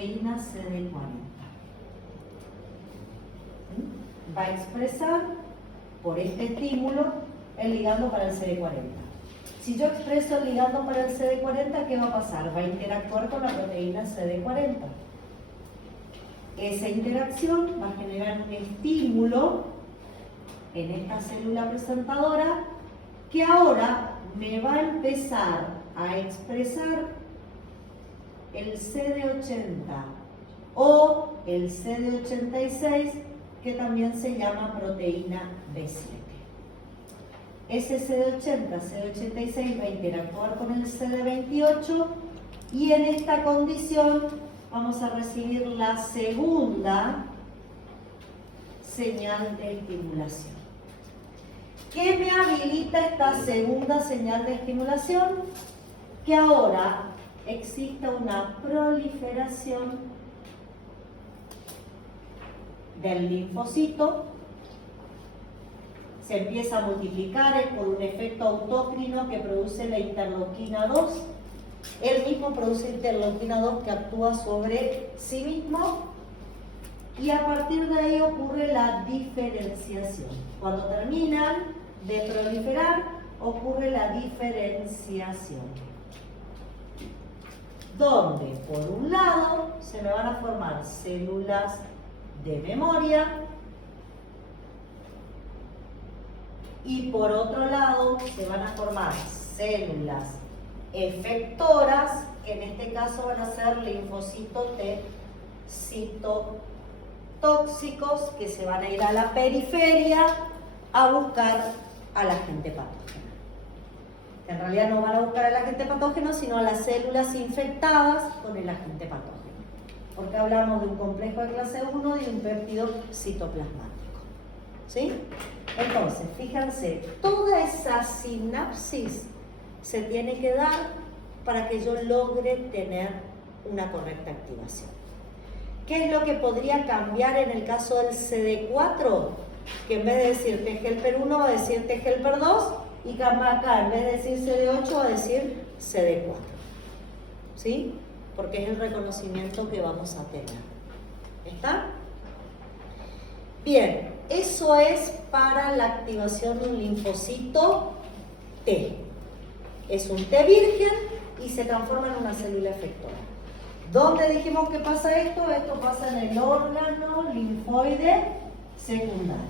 proteína CD40. Va a expresar por este estímulo el ligando para el CD40. Si yo expreso el ligando para el CD40, ¿qué va a pasar? Va a interactuar con la proteína CD40. Esa interacción va a generar un estímulo en esta célula presentadora que ahora me va a empezar a expresar el CD80 o el CD86, que también se llama proteína B7. Ese CD80, CD86 va a interactuar con el CD28 y en esta condición vamos a recibir la segunda señal de estimulación. ¿Qué me habilita esta segunda señal de estimulación? Que ahora exista una proliferación del linfocito, se empieza a multiplicar por un efecto autócrino que produce la interleuquina 2. Él mismo produce interleuquina 2 que actúa sobre sí mismo y a partir de ahí ocurre la diferenciación. Cuando terminan de proliferar, ocurre la diferenciación, donde por un lado se me van a formar células de memoria y por otro lado se van a formar células efectoras, que en este caso van a ser linfocitos T citotóxicos, que se van a ir a la periferia a buscar al agente patógeno. Que en realidad no van a buscar al agente patógeno, sino a las células infectadas con el agente patógeno. Porque hablamos de un complejo de clase 1 y de un péptido citoplasmático. ¿Sí? Entonces, fíjense, toda esa sinapsis se tiene que dar para que yo logre tener una correcta activación. ¿Qué es lo que podría cambiar en el caso del CD4? Que en vez de decir T-helper1 va a decir T-helper2 y acá en vez de decir CD8 va a decir CD4. ¿Sí? Porque es el reconocimiento que vamos a tener. ¿Está? Bien, eso es para la activación de un linfocito T. Es un T virgen y se transforma en una célula efectora. ¿Dónde dijimos que pasa esto? Esto pasa en el órgano linfoide secundario.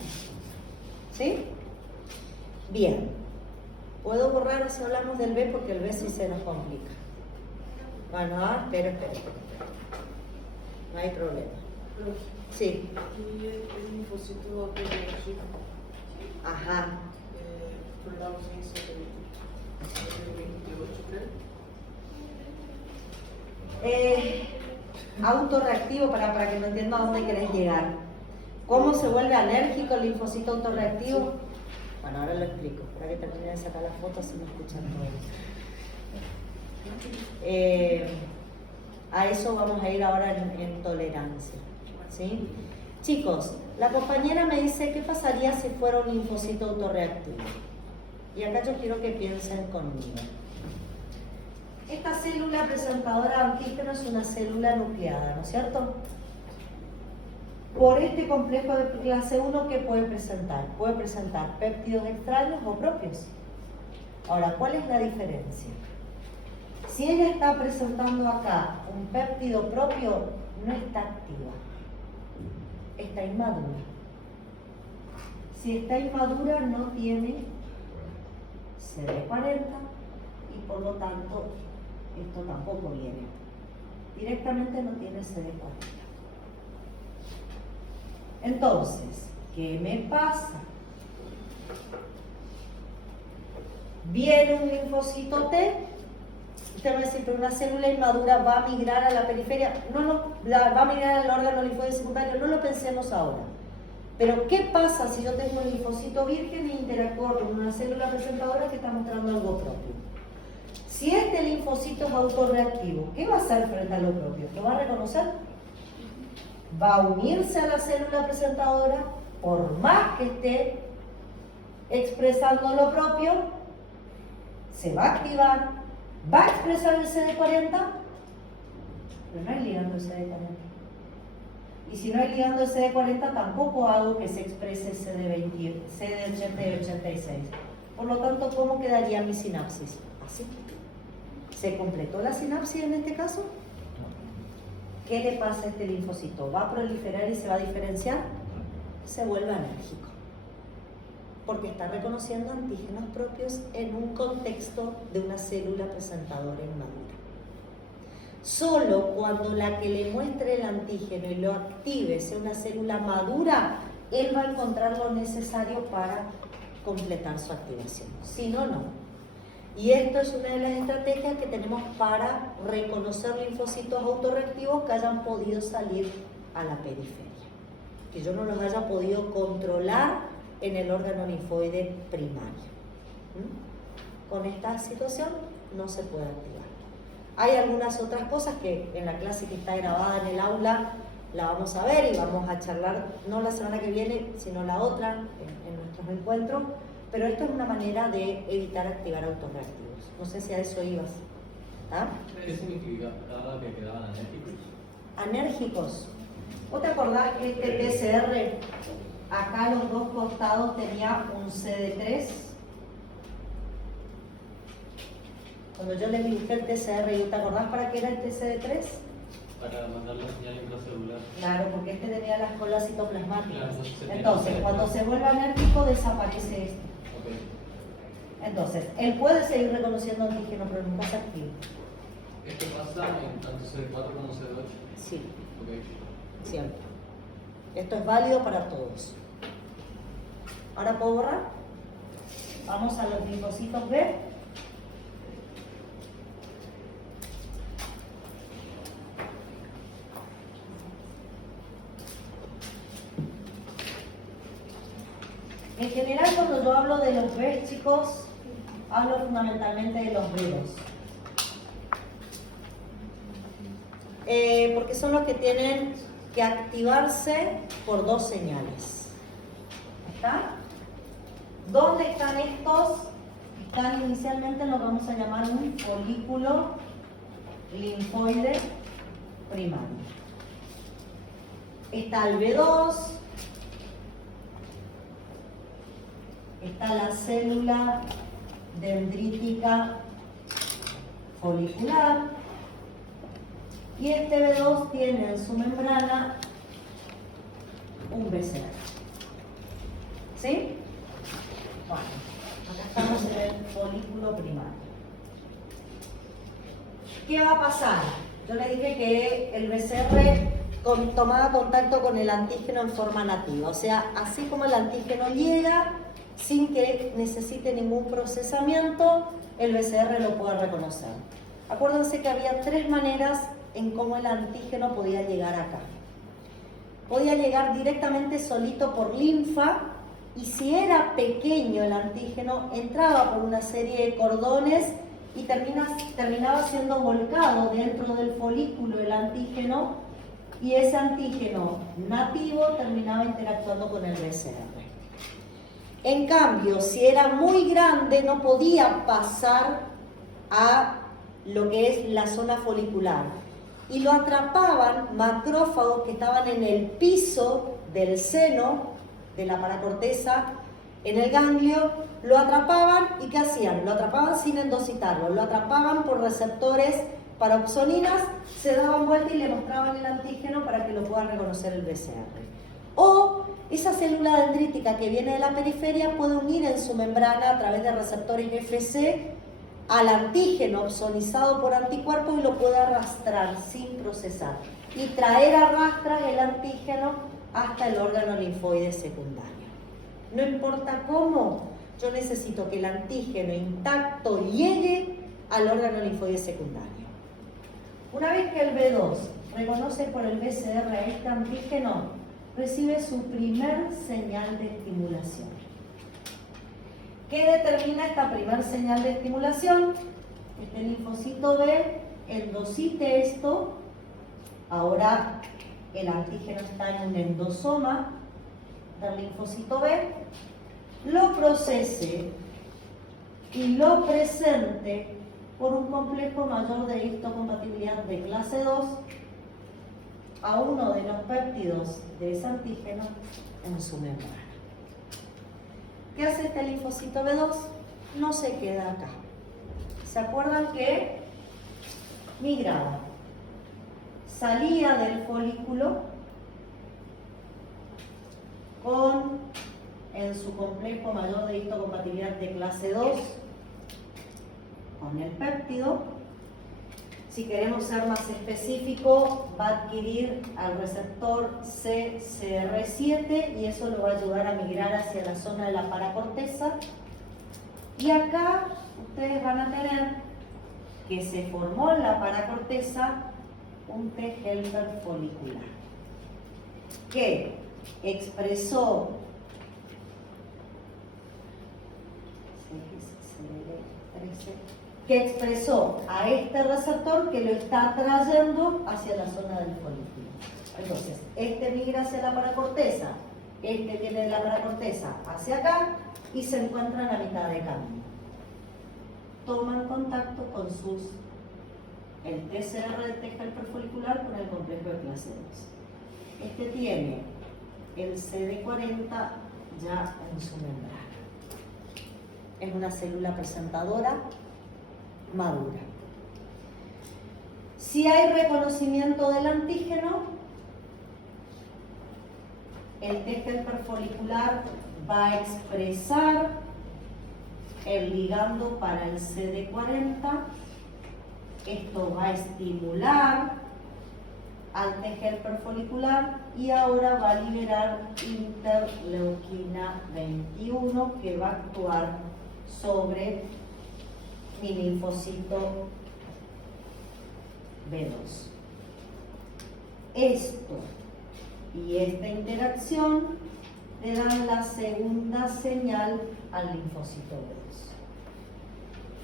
¿Sí? Bien. ¿Puedo borrar si hablamos del B? Porque el B sí se nos complica. Bueno, espera. No hay problema. Sí. Y el linfocito autoreactivo. Ajá. Por la ausencia del 28, creo. Autorreactivo, para que no entienda a dónde querés llegar. ¿Cómo se vuelve alérgico el linfocito autorreactivo? Bueno, ahora lo explico. Espera que termine de sacar las fotos y me escuchan todos. A eso vamos a ir ahora en tolerancia. ¿Sí? Chicos, la compañera me dice, ¿qué pasaría si fuera un linfocito autorreactivo? Y acá yo quiero que piensen conmigo. Esta célula presentadora de antígeno es una célula nucleada, ¿no es cierto? Por este complejo de clase 1, ¿qué puede presentar? Puede presentar péptidos extraños o propios. Ahora, ¿cuál es la diferencia? Si ella está presentando acá un péptido propio, no está activa, está inmadura. Si está inmadura, no tiene CD40 y por lo tanto esto tampoco viene. Directamente no tiene CD40. Entonces, ¿qué me pasa? Viene un linfocito T. Usted va a decir, pero una célula inmadura va a migrar a la periferia. No, va a migrar al órgano linfoide secundario. No lo pensemos ahora. Pero, ¿qué pasa si yo tengo un linfocito virgen e interactúo con una célula presentadora que está mostrando algo propio? Si este linfocito es autorreactivo, ¿qué va a hacer frente a lo propio? ¿Lo va a reconocer? Va a unirse a la célula presentadora, por más que esté expresando lo propio, se va a activar, va a expresar el CD40 Pero no hay ligando CD40. Y si no hay ligando CD40, tampoco hago que se exprese CD80 y 86. Por lo tanto, ¿cómo quedaría mi sinapsis? Así. ¿Se completó la sinapsis en este caso? ¿Qué le pasa a este linfocito? ¿Va a proliferar y se va a diferenciar? Se vuelve anérgico. Porque está reconociendo antígenos propios en un contexto de una célula presentadora inmadura. Solo cuando la que le muestre el antígeno y lo active sea una célula madura, él va a encontrar lo necesario para completar su activación. Si no, no. Y esto es una de las estrategias que tenemos para reconocer linfocitos autorreactivos que hayan podido salir a la periferia, que yo no los haya podido controlar en el órgano linfoide primario. Con esta situación no se puede activar. Hay algunas otras cosas que en la clase que está grabada en el aula la vamos a ver y vamos a charlar, no la semana que viene, sino la otra, en nuestros encuentros, pero esto es una manera de evitar activar autorreactivos. No sé si a eso ibas. ¿Ah? ¿Qué significaba que quedaban anérgicos? Anérgicos. ¿Vos te acordás que este TCR, acá a los dos costados tenía un CD3? Cuando yo le dibujé el TCR, ¿te acordás para qué era el TCD3? Para mandar la señal intracelular. Claro, porque este tenía las colas citoplasmáticas. Claro, entonces, cuando se vuelve anérgico, desaparece este. Okay. Entonces, él puede seguir reconociendo antígeno, pero nunca se activa. ¿Esto pasa en tanto CD4 como CD8? Sí, Okay. siempre. Esto es válido para todos. Ahora puedo borrar. Vamos a los linfocitos B. En general, cuando yo hablo de los B, chicos, hablo fundamentalmente de los B2. Porque son los que tienen que activarse por dos señales. ¿Está? ¿Dónde están estos? Están inicialmente, los vamos a llamar un folículo linfoide primario. Está el B2. Está la célula dendrítica folicular y este B2 tiene en su membrana un BCR. ¿Sí? Bueno, acá estamos en el folículo primario. ¿Qué va a pasar? Yo le dije que el BCR tomaba contacto con el antígeno en forma nativa, o sea, así como el antígeno llega sin que necesite ningún procesamiento, el BCR lo puede reconocer. Acuérdense que había tres maneras en cómo el antígeno podía llegar acá. Podía llegar directamente solito por linfa, y si era pequeño el antígeno, entraba por una serie de cordones y terminaba siendo volcado dentro del folículo el antígeno, y ese antígeno nativo terminaba interactuando con el BCR. En cambio, si era muy grande, no podía pasar a lo que es la zona folicular. Y lo atrapaban macrófagos que estaban en el piso del seno, de la paracorteza, en el ganglio, lo atrapaban y ¿qué hacían? Lo atrapaban sin endocitarlo, lo atrapaban por receptores para opsoninas, se daban vuelta y le mostraban el antígeno para que lo pueda reconocer el BCR. O esa célula dendrítica que viene de la periferia puede unir en su membrana a través de receptores FC al antígeno opsonizado por anticuerpos y lo puede arrastrar sin procesar y traer a rastras el antígeno hasta el órgano linfoide secundario. No importa cómo, yo necesito que el antígeno intacto llegue al órgano linfoide secundario. Una vez que el B2 reconoce por el BCR a este antígeno, recibe su primer señal de estimulación. ¿Qué determina esta primer señal de estimulación? Este linfocito B endocite esto, ahora el antígeno está en un endosoma del linfocito B, lo procese y lo presente por un complejo mayor de histocompatibilidad de clase 2 a uno de los péptidos de ese antígeno en su membrana. ¿Qué hace este linfocito B2? No se queda acá. ¿Se acuerdan que migraba? Salía del folículo con, en su complejo mayor de histocompatibilidad de clase 2, con el péptido. Si queremos ser más específico, va a adquirir al receptor CCR7 y eso lo va a ayudar a migrar hacia la zona de la paracorteza. Y acá ustedes van a tener que se formó en la paracorteza un T helper folicular que expresó a este receptor que lo está trayendo hacia la zona del folículo. Entonces, este migra hacia la paracorteza, este viene de la paracorteza hacia acá y se encuentra en la mitad de camino. Toman contacto con el TCR del T helper folicular con el complejo de clase 2. Este tiene el CD40 ya en su membrana. Es una célula presentadora madura. Si hay reconocimiento del antígeno, el T helper folicular va a expresar el ligando para el CD40. Esto va a estimular al T helper folicular y ahora va a liberar interleuquina 21 que va a actuar sobre mi linfocito B2. Esto y esta interacción le dan la segunda señal al linfocito B2.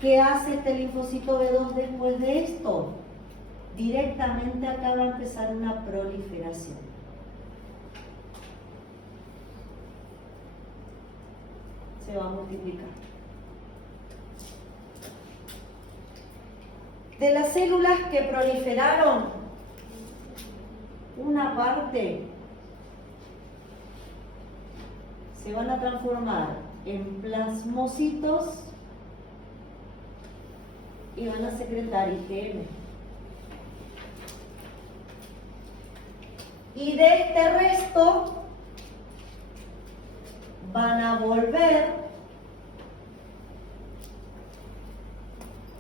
¿Qué hace este linfocito B2 después de esto? Directamente acá va a empezar una proliferación. Se va a multiplicar. De las células que proliferaron, una parte se van a transformar en plasmocitos y van a secretar IgM. Y de este resto van a volver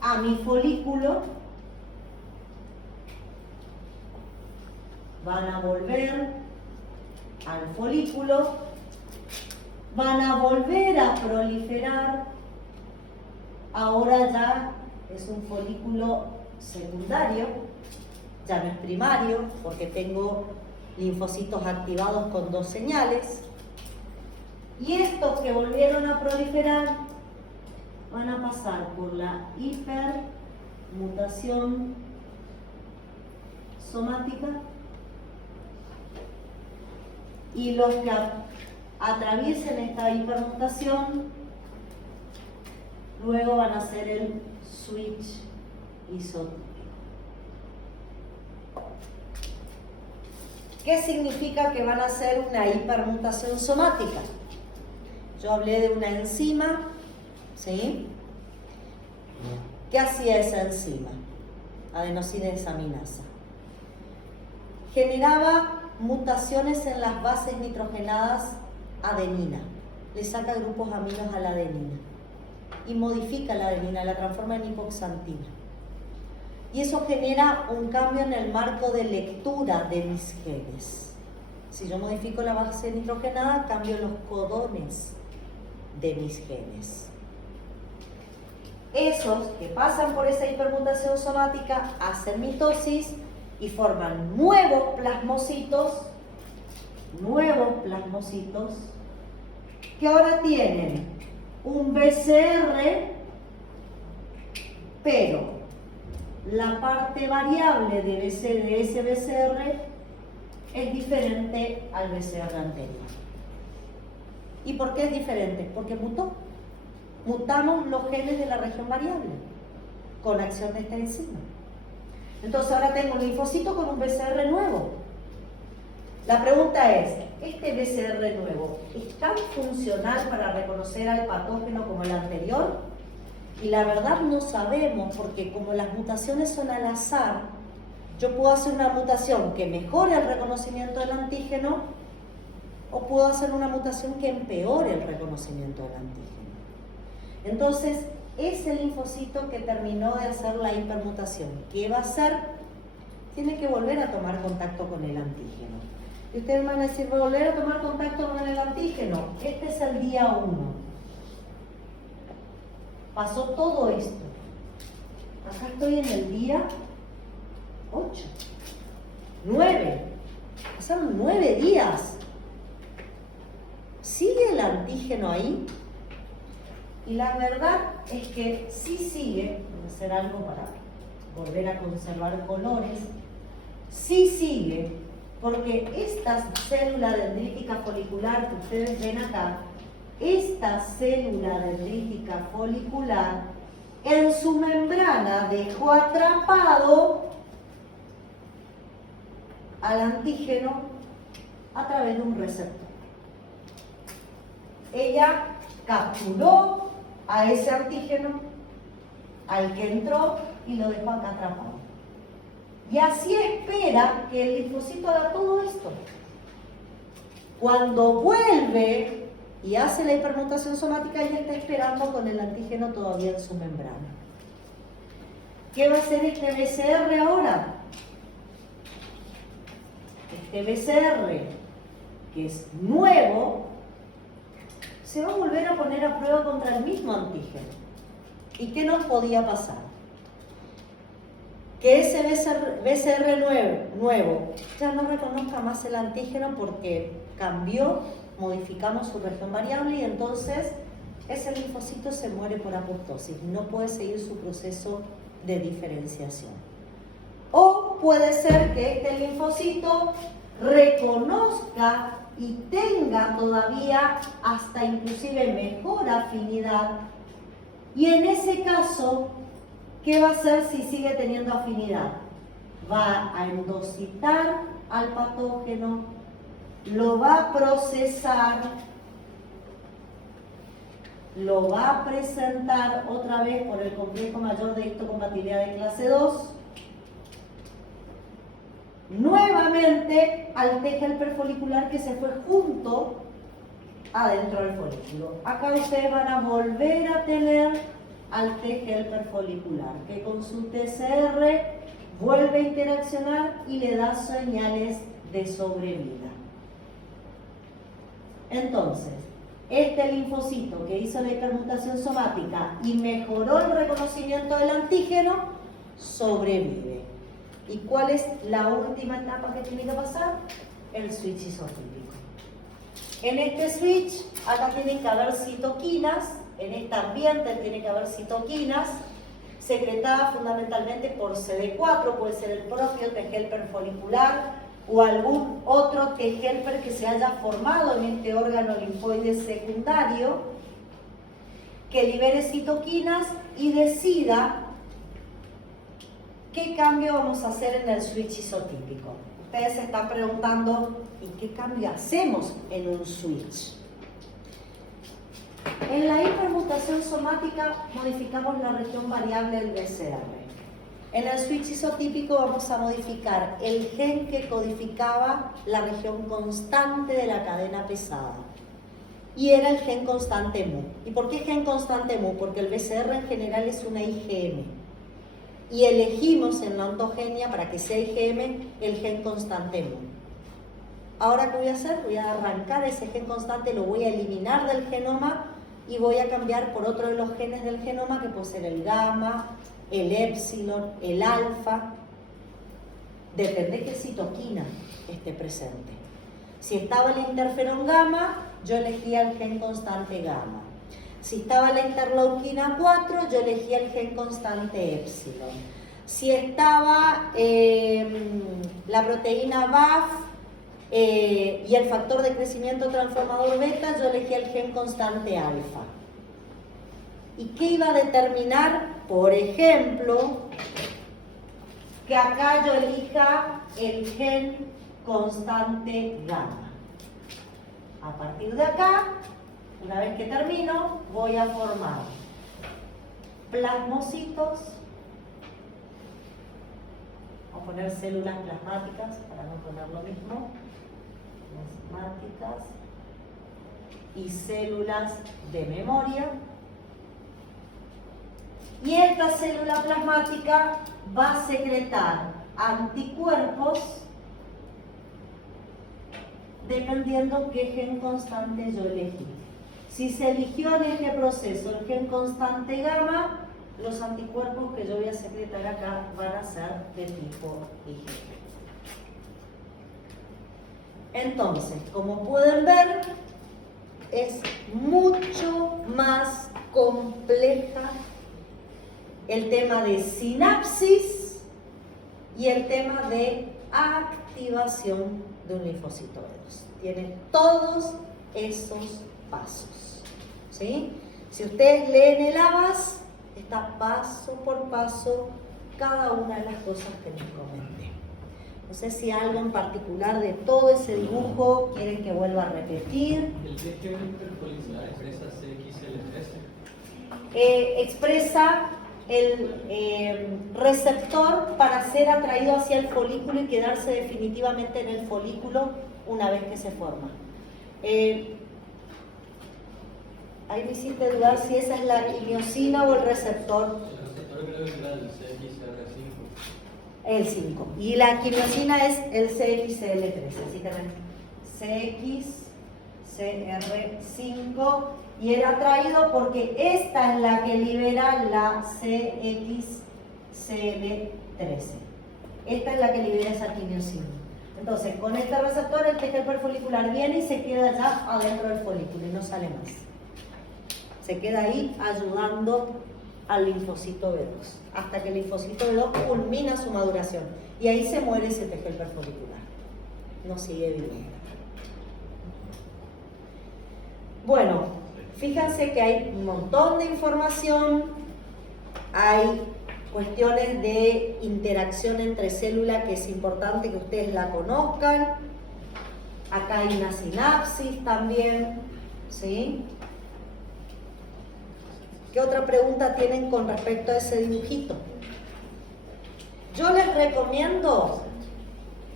a mi folículo, van a volver al folículo, van a volver a proliferar. Ahora ya es un folículo secundario, ya no es primario, porque tengo linfocitos activados con dos señales. Y estos que volvieron a proliferar van a pasar por la hipermutación somática y los que atraviesen esta hipermutación luego van a hacer el switch isotópico. ¿Qué significa que van a hacer una hipermutación somática? Yo hablé de una enzima, ¿sí? ¿Qué hacía esa enzima? Adenosina desaminasa. Generaba mutaciones en las bases nitrogenadas adenina. Le saca grupos aminos a la adenina y modifica la adenina, la transforma en hipoxantina. Y eso genera un cambio en el marco de lectura de mis genes. Si yo modifico la base nitrogenada, cambio los codones de mis genes. Esos que pasan por esa hipermutación somática hacen mitosis y forman nuevos plasmocitos que ahora tienen un BCR, pero la parte variable de ese BCR es diferente al BCR anterior. ¿Y por qué es diferente? Porque mutó. Mutamos los genes de la región variable con acción de esta enzima. Entonces ahora tengo un linfocito con un BCR nuevo, La pregunta es, ¿este BCR nuevo es tan funcional para reconocer al patógeno como el anterior? Y la verdad no sabemos, porque como las mutaciones son al azar, yo puedo hacer una mutación que mejore el reconocimiento del antígeno o puedo hacer una mutación que empeore el reconocimiento del antígeno. Entonces, ese linfocito que terminó de hacer la hipermutación, ¿qué va a hacer? Tiene que volver a tomar contacto con el antígeno. Y ustedes van a decir, volver a tomar contacto con el antígeno. Este es el día 1. Pasó todo esto. Acá estoy en el día 8. 9. Pasaron 9 días. ¿Sigue el antígeno ahí? Y la verdad es que sí sigue. Voy a hacer algo para volver a conservar colores. Sí sigue, porque esta célula dendrítica folicular que ustedes ven acá, esta célula dendrítica folicular en su membrana dejó atrapado al antígeno a través de un receptor. Ella capturó a ese antígeno al que entró y lo dejó acá atrapado. Y así espera que el linfocito haga todo esto. Cuando vuelve y hace la hipermutación somática, ella está esperando con el antígeno todavía en su membrana. ¿Qué va a hacer este BCR ahora? Este BCR, que es nuevo, se va a volver a poner a prueba contra el mismo antígeno. ¿Y qué nos podía pasar? Que ese BCR nuevo ya no reconozca más el antígeno porque cambió, modificamos su región variable y entonces ese linfocito se muere por apoptosis, no puede seguir su proceso de diferenciación. O puede ser que este linfocito reconozca y tenga todavía hasta inclusive mejor afinidad, y en ese caso, ¿qué va a hacer si sigue teniendo afinidad? Va a endocitar al patógeno, lo va a procesar, lo va a presentar otra vez por el complejo mayor de histocompatibilidad de clase 2, nuevamente al T-helper folicular que se fue junto adentro del folículo. Acá ustedes van a volver a tener al T-helper folicular, que con su TCR vuelve a interaccionar y le da señales de sobrevida. Entonces, este linfocito que hizo la hipermutación somática y mejoró el reconocimiento del antígeno, sobrevive. ¿Y cuál es la última etapa que tiene que pasar? El switch isotípico. En este switch, acá tienen que haber citoquinas. En este ambiente tiene que haber citoquinas secretadas fundamentalmente por CD4, puede ser el propio T-helper folicular o algún otro T-helper que se haya formado en este órgano linfoide secundario, que libere citoquinas y decida qué cambio vamos a hacer en el switch isotípico. Ustedes se están preguntando, ¿y qué cambio hacemos en un switch? En la hipermutación somática modificamos la región variable del BCR. En el switch isotípico vamos a modificar el gen que codificaba la región constante de la cadena pesada. Y era el gen constante MU. ¿Y por qué gen constante MU? Porque el BCR en general es una IgM. Y elegimos en la ontogenia, para que sea IgM, el gen constante MU. Ahora, ¿qué voy a hacer? Voy a arrancar ese gen constante, lo voy a eliminar del genoma y voy a cambiar por otro de los genes del genoma, que puede ser el gamma, el épsilon, el alfa. Depende de qué citoquina esté presente. Si estaba el interferón gamma, yo elegía el gen constante gamma. Si estaba la interleuquina 4, yo elegía el gen constante épsilon. Si estaba la proteína BAF y el factor de crecimiento transformador beta, yo elegía el gen constante alfa. ¿Y qué iba a determinar? Por ejemplo, que acá yo elija el gen constante gamma. A partir de acá, una vez que termino, voy a formar plasmocitos. Vamos a poner células plasmáticas para no poner lo mismo. Plasmáticas y células de memoria. Y esta célula plasmática va a secretar anticuerpos dependiendo qué gen constante yo elegí. Si se eligió en este proceso el gen constante gamma, los anticuerpos que yo voy a secretar acá van a ser de tipo IgG. Entonces, como pueden ver, es mucho más compleja el tema de sinapsis y el tema de activación de un linfocito B2. Tiene todos esos pasos, ¿sí? Si ustedes leen el ABAS, está paso por paso cada una de las cosas que les comenté. No sé si algo en particular de todo ese dibujo quieren que vuelva a repetir. El TGV hiperfolicular expresa CXL13. Expresa el receptor para ser atraído hacia el folículo y quedarse definitivamente en el folículo una vez que se forma. Ahí me hiciste dudar si esa es la miosina o el receptor. El receptor creo que era el CXR5. El 5. Y la quimiosina es el CXL13. Así que CXCR5. Y era atraído porque esta es la que libera la CXCL13. Esta es la que libera esa quimiosina. Entonces, con este receptor el tejido hiperfolicular viene y se queda ya adentro del folículo y no sale más. Se queda ahí ayudando al linfocito B2 hasta que el linfocito B2 culmina su maduración y ahí se muere ese tejido hiperfolicular. No sigue viviendo. Bueno, fíjense que hay un montón de información, hay cuestiones de interacción entre células que es importante que ustedes la conozcan. Acá hay una sinapsis también, ¿sí? ¿Qué otra pregunta tienen con respecto a ese dibujito? Yo les recomiendo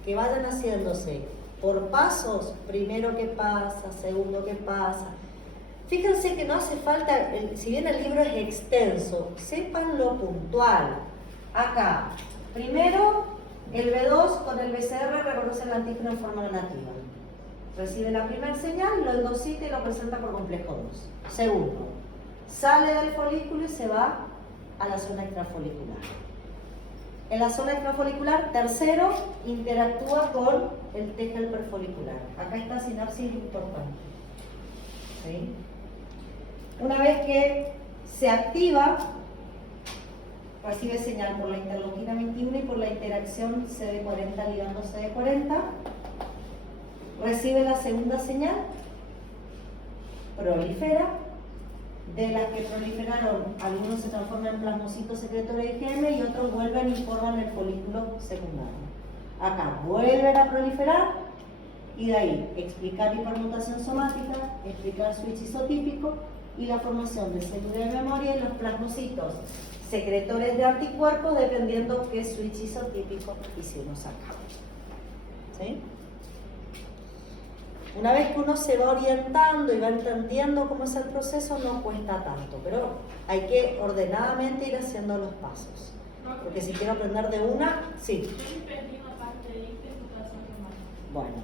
que vayan haciéndose por pasos, primero qué pasa, segundo qué pasa. Fíjense que no hace falta, si bien el libro es extenso, sepan lo puntual. Acá, primero, el B2 con el BCR reconoce el antígeno en forma nativa. Recibe la primera señal, lo endocita y lo presenta por complejo 2. Segundo, sale del folículo y se va a la zona extrafolicular. En la zona extrafolicular, tercero, interactúa con el tejido hiperfolicular. Acá está sinapsis importante. ¿Sí? Una vez que se activa, recibe señal por la interleuquina 21 y por la interacción CD40 ligando CD40. Recibe la segunda señal, prolifera. De las que proliferaron, algunos se transforman en plasmocitos secretores de IgM y otros vuelven y forman el folículo secundario. Acá vuelven a proliferar y de ahí explicar hipermutación somática, explicar switch isotípico y la formación de células de memoria y los plasmocitos secretores de anticuerpos dependiendo qué switch isotípico hicimos acá. ¿Sí? Una vez que uno se va orientando y va entendiendo cómo es el proceso, no cuesta tanto, pero hay que ordenadamente ir haciendo los pasos. Porque si quiero aprender de una, sí. Bueno.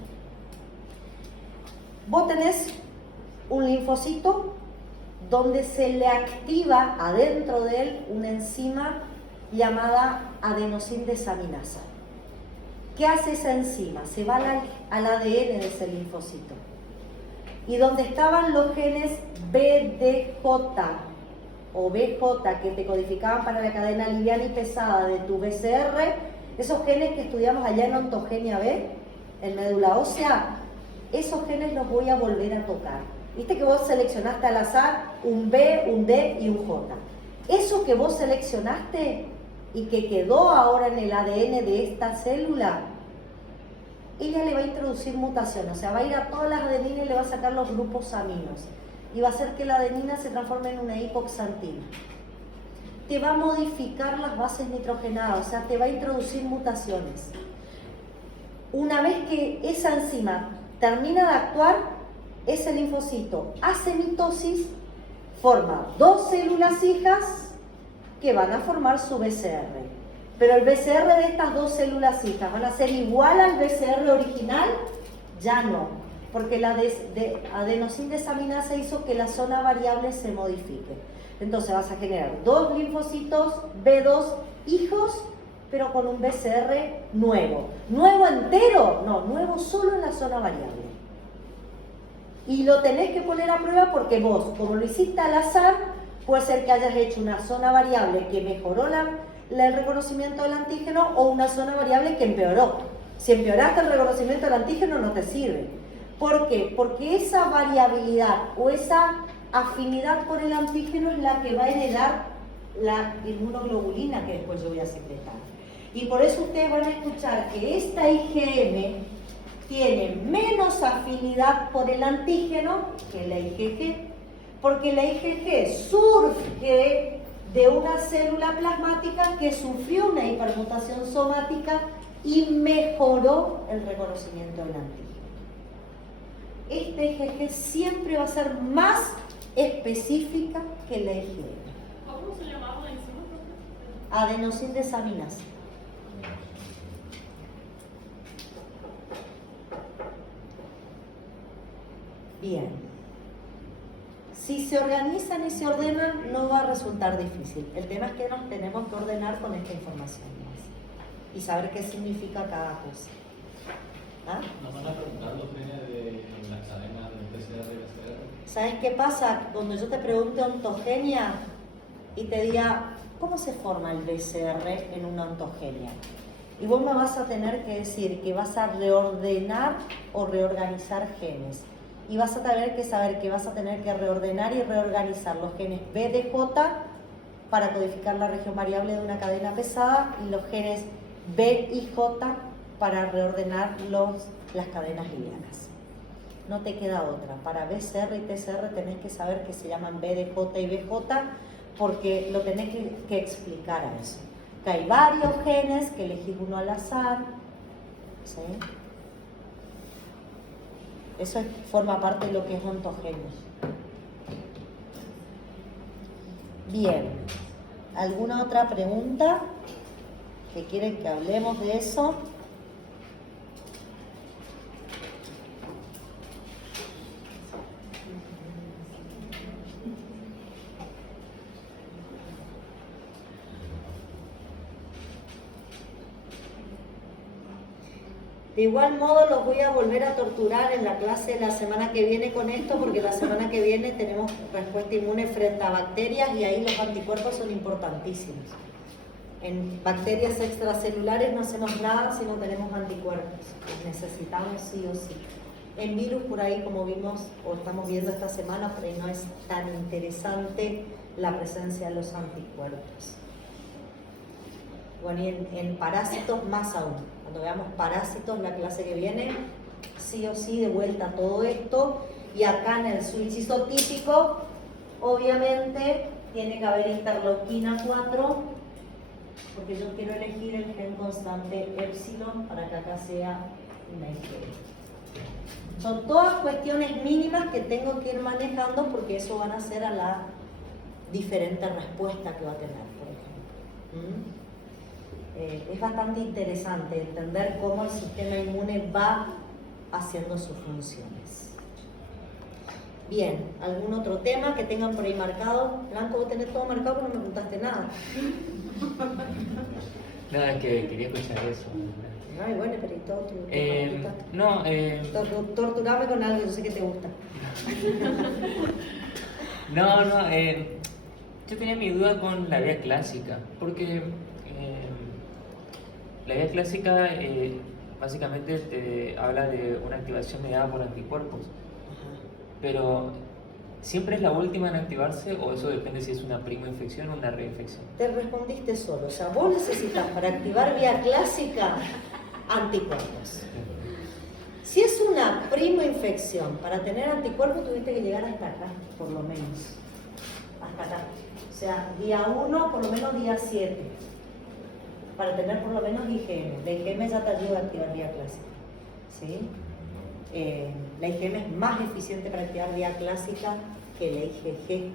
Vos tenés un linfocito donde se le activa adentro de él una enzima llamada adenosindesaminasa. ¿Qué hace esa enzima? Se va al ADN de ese linfocito. Y donde estaban los genes BDJ o BJ que te codificaban para la cadena liviana y pesada de tu BCR, esos genes que estudiamos allá en ontogenia B, en médula ósea, esos genes los voy a volver a tocar. Viste que vos seleccionaste al azar un B, un D y un J. Eso que vos seleccionaste y que quedó ahora en el ADN de esta célula, ella le va a introducir mutación, o sea, va a ir a todas las adeninas y le va a sacar los grupos aminos. Y va a hacer que la adenina se transforme en una hipoxantina. Te va a modificar las bases nitrogenadas, o sea, te va a introducir mutaciones. Una vez que esa enzima termina de actuar, ese linfocito hace mitosis, forma dos células hijas que van a formar su BCR. Pero el BCR de estas dos células hijas, ¿van a ser igual al BCR original? Ya no, porque la adenosíndesaminasa hizo que la zona variable se modifique. Entonces vas a generar dos linfocitos B2 hijos, pero con un BCR nuevo. ¿Nuevo entero? No, nuevo solo en la zona variable. Y lo tenés que poner a prueba porque vos, como lo hiciste al azar, puede ser que hayas hecho una zona variable que mejoró el reconocimiento del antígeno o una zona variable que empeoró. Si empeoraste el reconocimiento del antígeno no te sirve. ¿Por qué? Porque esa variabilidad o esa afinidad por el antígeno es la que va a heredar la inmunoglobulina que después yo voy a secretar. Y por eso ustedes van a escuchar que esta IgM tiene menos afinidad por el antígeno que la IgG, porque la IgG surge de una célula plasmática que sufrió una hipermutación somática y mejoró el reconocimiento del antígeno. Esta IgG siempre va a ser más específica que la IgM. ¿Cómo se llamaba la enzima? Adenosíndesaminasa. Bien. Si se organizan y se ordenan, no va a resultar difícil. El tema es que nos tenemos que ordenar con esta información y saber qué significa cada cosa. ¿Ah? ¿Nos van a preguntar los genes de las cadenas del PCR y BCR? ¿Sabes qué pasa? Cuando yo te pregunte ontogenia y te diga, ¿cómo se forma el BCR en una ontogenia? Y vos me vas a tener que decir que vas a reordenar o reorganizar genes. Y vas a tener que saber que vas a tener que reordenar y reorganizar los genes BDJ para codificar la región variable de una cadena pesada y los genes BIJ para reordenar las cadenas livianas. No te queda otra. Para BCR y TCR tenés que saber que se llaman BDJ y BJ porque lo tenés que explicar a eso. Que hay varios genes, que elegís uno al azar, ¿sí? Eso forma parte de lo que es ontogenia. Bien, ¿alguna otra pregunta que quieren que hablemos de eso? De igual modo los voy a volver a torturar en la clase de la semana que viene con esto, porque la semana que viene tenemos respuesta inmune frente a bacterias y ahí los anticuerpos son importantísimos. En bacterias extracelulares no hacemos nada si no tenemos anticuerpos, los necesitamos sí o sí. En virus por ahí, como vimos o estamos viendo esta semana, por ahí no es tan interesante la presencia de los anticuerpos. Bueno, y en parásitos más aún. Cuando veamos parásitos la clase que viene, sí o sí de vuelta todo esto. Y acá en el switch isotípico, obviamente, tiene que haber interleuquina 4, porque yo quiero elegir el gen constante epsilon para que acá sea una IgG. Son todas cuestiones mínimas que tengo que ir manejando porque eso van a ser a la diferente respuesta que va a tener, por ejemplo. Es bastante interesante entender cómo el sistema inmune va haciendo sus funciones. Bien, ¿algún otro tema que tengan por ahí marcado? Blanco, vos tenés todo marcado pero no me preguntaste nada. Nada, es que quería escuchar eso. Ay, bueno, pero ¿y todo No, torturame con algo, yo sé que te gusta. no, yo tenía mi duda con la vía clásica, porque la vía clásica básicamente te habla de una activación mediada por anticuerpos, pero ¿siempre es la última en activarse o eso depende si es una prima infección o una reinfección? Te respondiste solo, o sea, vos necesitas para activar vía clásica anticuerpos. primo infección, para tener anticuerpos tuviste que llegar hasta acá, por lo menos. Hasta acá. O sea, día 1, por lo menos día 7. Para tener por lo menos IgM. La IgM ya te ayuda a activar vía clásica. ¿Sí? La IgM es más eficiente para activar vía clásica que la IgG.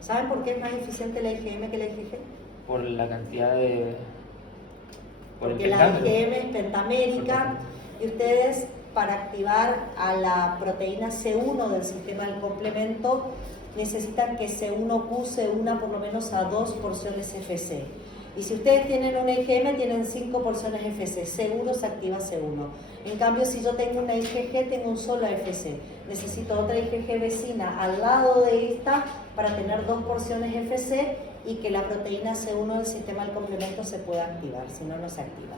¿Saben por qué es más eficiente la IgM que la IgG? Por la cantidad de... Por Porque el la pentámero. IgM es pentamérica y ustedes para activar a la proteína C1 del sistema del complemento necesitan que C1Q se una por lo menos a 2 porciones FC. Y si ustedes tienen una IgM, tienen 5 porciones FC. C1 se activa C1. En cambio, si yo tengo una IgG, tengo un solo FC. Necesito otra IgG vecina al lado de esta para tener 2 porciones FC y que la proteína C1 del sistema del complemento se pueda activar, si no, no se activa.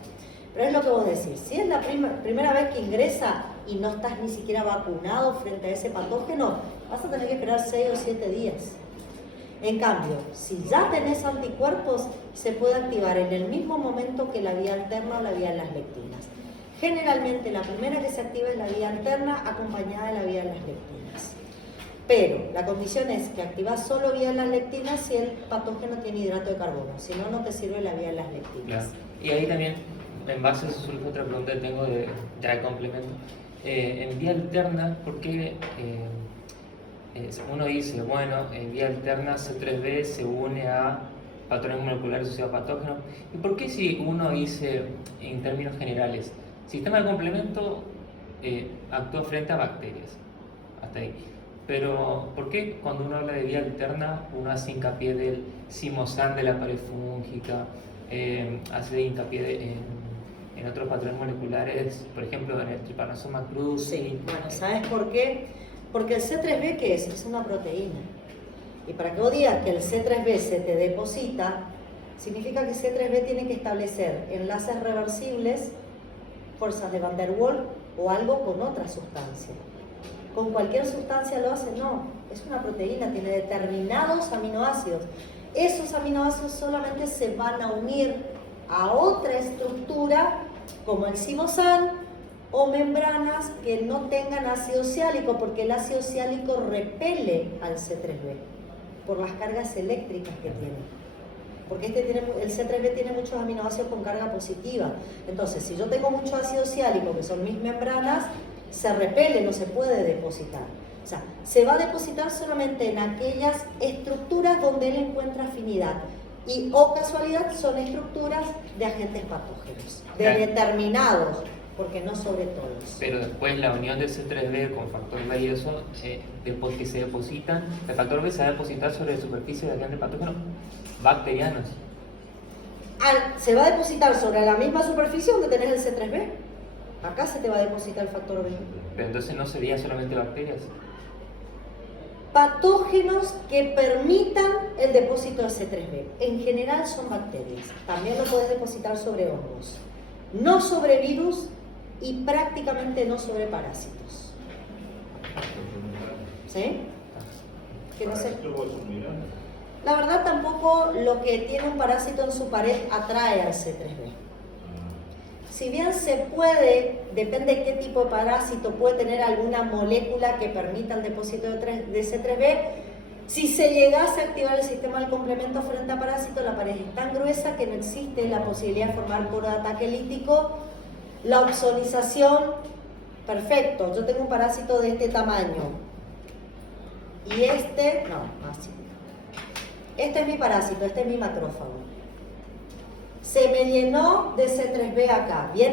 Pero es lo que vos decís, si es la primera vez que ingresa y no estás ni siquiera vacunado frente a ese patógeno, vas a tener que esperar 6 o 7 días. En cambio, si ya tenés anticuerpos, se puede activar en el mismo momento que la vía alterna o la vía de las lectinas. Generalmente la primera que se activa es la vía alterna acompañada de la vía de las lectinas. Pero la condición es que activas solo vía de las lectinas si el patógeno tiene hidrato de carbono, si no, no te sirve la vía de las lectinas. Claro. Y ahí también, en base a eso, surge otra pregunta que tengo ya de complemento. En vía alterna, ¿por qué uno dice, bueno, en vía alterna C3b se une a patrones moleculares asociados a patógenos? ¿Y por qué si uno dice, en términos generales, sistema de complemento actúa frente a bacterias? Hasta ahí. Pero, ¿por qué cuando uno habla de vía alterna uno hace hincapié del simosan de la pared fúngica, hace hincapié en otros patrones moleculares, por ejemplo en el Trypanosoma cruzi? Sí, bueno, ¿sabes por qué? Porque el C3b, ¿qué es? Es una proteína. Y para que vos digas que el C3b se te deposita, significa que C3b tiene que establecer enlaces reversibles, fuerzas de Van der Waals o algo con otra sustancia. ¿Con cualquier sustancia lo hace? No, es una proteína, tiene determinados aminoácidos. Esos aminoácidos solamente se van a unir a otra estructura como el simosan o membranas que no tengan ácido ciálico, porque el ácido ciálico repele al C3b por las cargas eléctricas que tiene. Porque el C3b tiene muchos aminoácidos con carga positiva. Entonces, si yo tengo mucho ácido ciálico, que son mis membranas, se repele, no se puede depositar. O sea, se va a depositar solamente en aquellas estructuras donde él encuentra afinidad. Y, o casualidad, son estructuras de agentes patógenos, de determinados, porque no sobre todos. Pero después la unión del C3b con factor B y eso, después que se depositan, el factor B se va a depositar sobre la superficie de agentes patógenos bacterianos. Se va a depositar sobre la misma superficie donde tenés el C3b. Acá se te va a depositar el factor B. Pero entonces no sería solamente bacterias. Patógenos que permitan el depósito del C3b. En general son bacterias. También lo puedes depositar sobre hongos. No sobre virus y prácticamente no sobre parásitos. ¿Sí? Que no sé. La verdad tampoco lo que tiene un parásito en su pared atrae al C3b. Si bien se puede, depende de qué tipo de parásito, puede tener alguna molécula que permita el depósito de C3b, si se llegase a activar el sistema del complemento frente a parásito, la pared es tan gruesa que no existe la posibilidad de formar poro de ataque lítico. La opsonización, perfecto, yo tengo un parásito de este tamaño y este, no, así. Este es mi parásito, este es mi macrófago. Se me llenó de C3b acá. Bien.